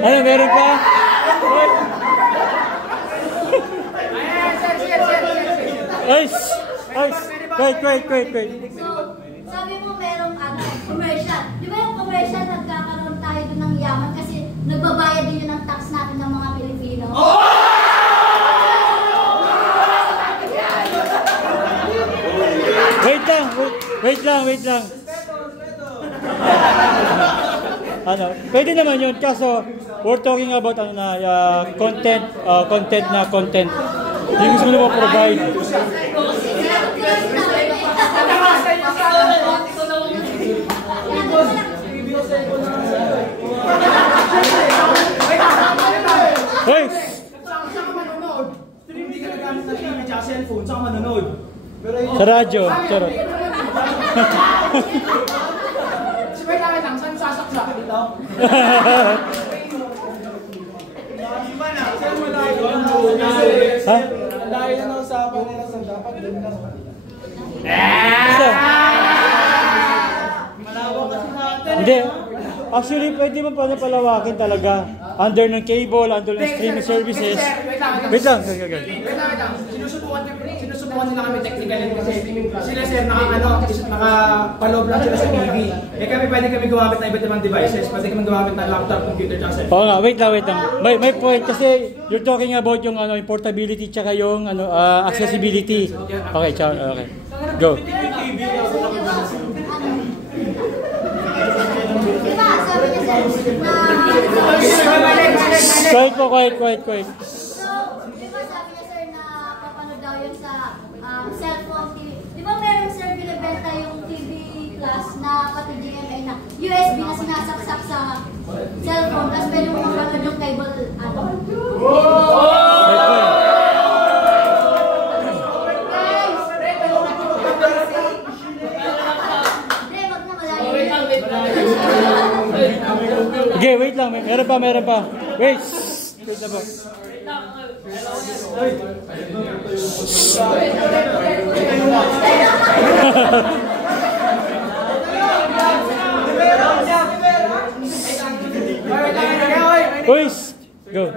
Ano, meron pa? Wait. So, sabi mo merong commercial. Di ba yung commercial nagkakaroon tayo dun ng yaman kasi nagbabayad din yun ng tax natin ng mga Pilipino? Wait lang. Ano, pwede naman yun kaso we're talking about content. Yung gusto mo na provide. Hey! Saan ka manonood? Hindi ka nagamit ng TV at cellphone. Saan ka manonood? Sa radyo. Charot. Sabay namin lang. Saan sasaksak? Dito? Ha? Dahil na usapan nila sa dapat din na. Malawak kasi natin. Hindi. Actually, pwede mo pa napalawakin talaga. Under ng cable, under ng streaming services. Wait lang. Sinusubukan nila kami technically kasi sila sir nakapaloob lang sila sa TV. Kami pwede gumamit ng iba't ibang devices. Pwede kami gumamit ng laptop, computer, at cellphone. Oo nga, wait lang. May point kasi you're talking about yung portability tsaka yung accessibility. Okay, okay. Go. Quiet. So, di ba sabi niya sir na papanood daw yun sa cellphone TV? Di ba meron sir binibenta yung TV Plus na pati GMA na USB na sinasaksak sa cellphone tapos pwede mo mapanood yung cable Okay, wait lang. Meron pa. Wait na po. Boys, go.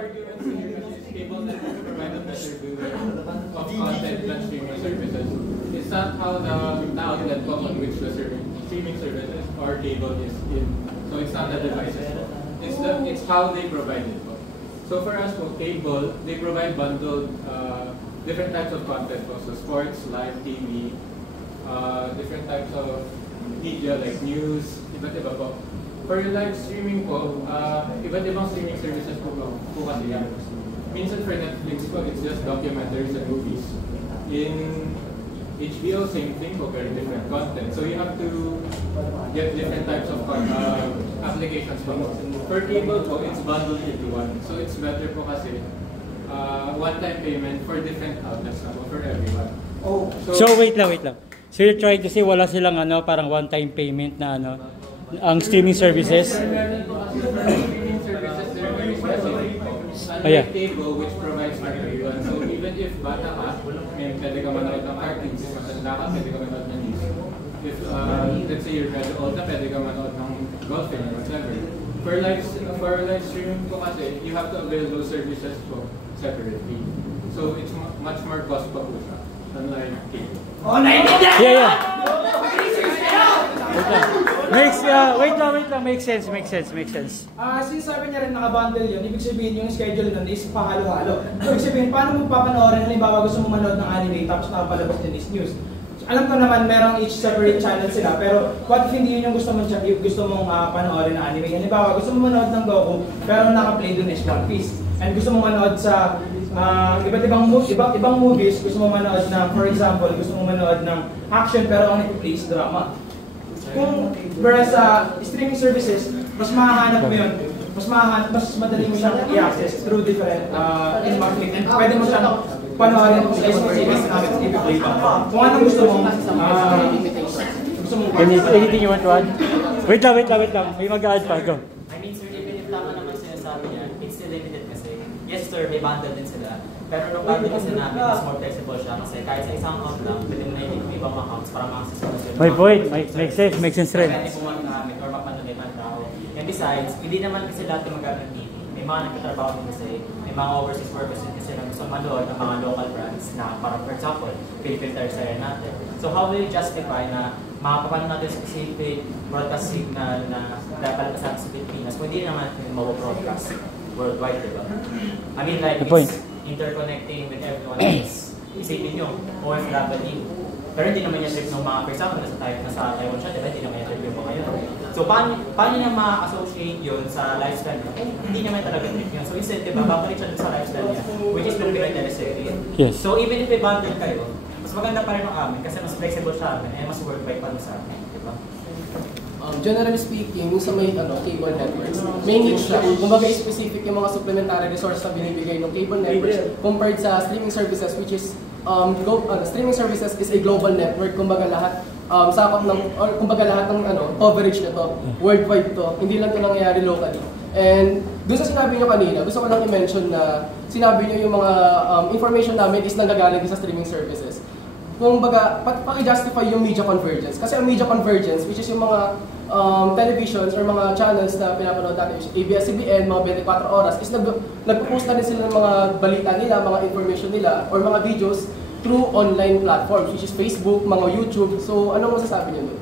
It's not how the outlet on which the streaming services or cable is in. So it's not the devices. It's how they provide it. So for us, for cable, they provide bundled different types of content. So sports, live TV, different types of media like news, iba't iba po. For your live streaming po, iba't ibang streaming services po kasi yan. Minsan for Netflix po, it's just documentaries and movies. In HBO, same thing po, very different content. So you have to get different types of applications po. For cable po, it's bundled into one. So it's better po kasi one-time payment for different outlets na po, for everyone. So wait lang. So you're trying to say wala silang parang one-time payment na ang streaming services? Streaming services, they're very specific po. Unlike cable, which provides for everyone. So even if bata ka, pwede ka manood ng cartoons. If matanda ka, pwede ka manood ng news. If, let's say you're very old na, pwede ka manood ng golfing or whatever. For live streaming po kasi, you have to avail those services po separately. So it's much more cost pa po siya, unlike cable. Oh, naiintindihan! Yeah. Wait lang. Makes sense. Since sabi niya rin nakabundle yun, ibig sabihin yung schedule nun is pahalo-halo. Ibig sabihin, paano mo papanoorin? Halimbawa, gusto mo manood ng anime tapos nakapalabas din is news. Alam ko naman, merong each separate channel sila, pero what if hindi yun yung gusto mong panoorin ng anime? Halimbawa, gusto mo manood ng Goku, pero naka-play dun is One Piece. And gusto mo manood sa iba't ibang movies, gusto mo manood ng, for example, gusto mo manood ng action, pero ang nag-play is drama. Whereas sa streaming services, mas mahahanap mo yun, mas madali mo siyang i-access through different in-market. And pwede mo siyang panoorin sa specific namin sa TV Play pa. Kung anong gusto mo, Anything you want to add? Wait lang. May mag-add pa. Go. I mean, sir, even if tama naman sinasabi niya, it's still limited kasi, yes sir, may bundle din sila. Pero nung bundle kasi namin, mas more flexible siya kasi kahit sa isang account lang, pwede mo na yung ibang accounts para ma-access mo sila. My point, makes sense rin. Pwede mo namin or mapanood ibang tao. And besides, hindi naman kasi lahat ng magkano TV. May mga nagtatrabaho din kasi, may mga overseas workers din kasi na gusto manood ng mga local brands na parang for example, Philippine Tertiary natin. So how do you justify na makapapano natin specific broadcast signal na dapat sa Pilipinas kung hindi naman mawo-broadcast worldwide, diba? I mean like, it's interconnecting with everyone else. Isipin nyo, OFW. Pero hindi naman yung trip ng mga, for example, nasa Taiwan siya, diba? Hindi naman yung trip yung mga yun. So, paano niya ma-associate yun sa lifestyle niya? Hindi naman talaga trip yun. So, instead, diba, babalik siya dun sa lifestyle niya, which is yung Pinoy teleserye. Yes. So, even if i-bundle kayo, mas maganda pa rin ang amin kasi mas flexible siya amin, eh mas worldwide pa rin sa amin, diba? Generally speaking, yung sa may cable networks, may niche siya. Kumbaga specific yung mga supplementary resources na binibigay ng cable networks compared sa streaming services, which is streaming services is a global network. Kumbaga lahat sakop ng kumbaga lahat ng coverage nito worldwide to. Hindi lang 'to nangyayari locally. And dun sa sinabi niyo kanina, gusto ko lang i-mention na sinabi niyo yung mga information namin is nanggagaling sa streaming services. Kung baga, paki-justify yung media convergence. Kasi ang media convergence, which is yung mga televisions or mga channels na pinapanood natin, ABS-CBN, mga 24 oras, is nagpo-post na rin sila ng mga balita nila, mga information nila, or mga videos through online platforms, which is Facebook, mga YouTube. So, anong masasabi niyo doon?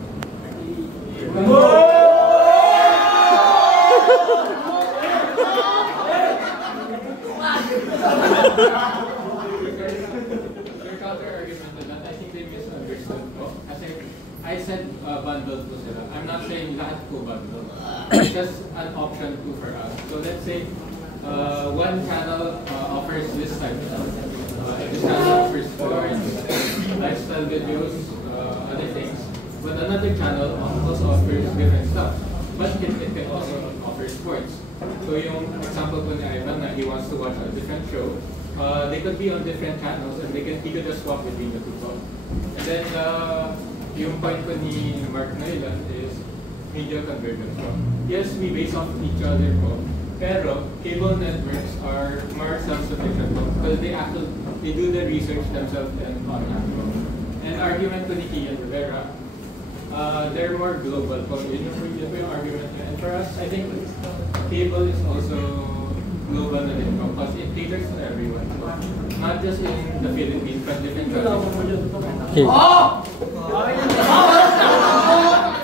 I said bundled po sila. I'm not saying lahat po bundled. It's just an option too for us. So let's say one channel offers this type of stuff. This channel offers sports, lifestyle videos, other things. But another channel also offers different stuff. But it can also offer sports. So yung example ko ni Ivan na he wants to watch a different show, they could be on different channels and he could just swap between the two. And then yung point ko ni Mark Noilan is media convergence. So, yes, we base off each other po, pero cable networks are more self-sufficient because they do the research themselves and on that. And argument ko ni Kian Rivera, they're more global po. Yun yung argument niya. And for us, I think cable is also global na din po because it caters to everyone. Not just in the Philippines, but different countries. Okay.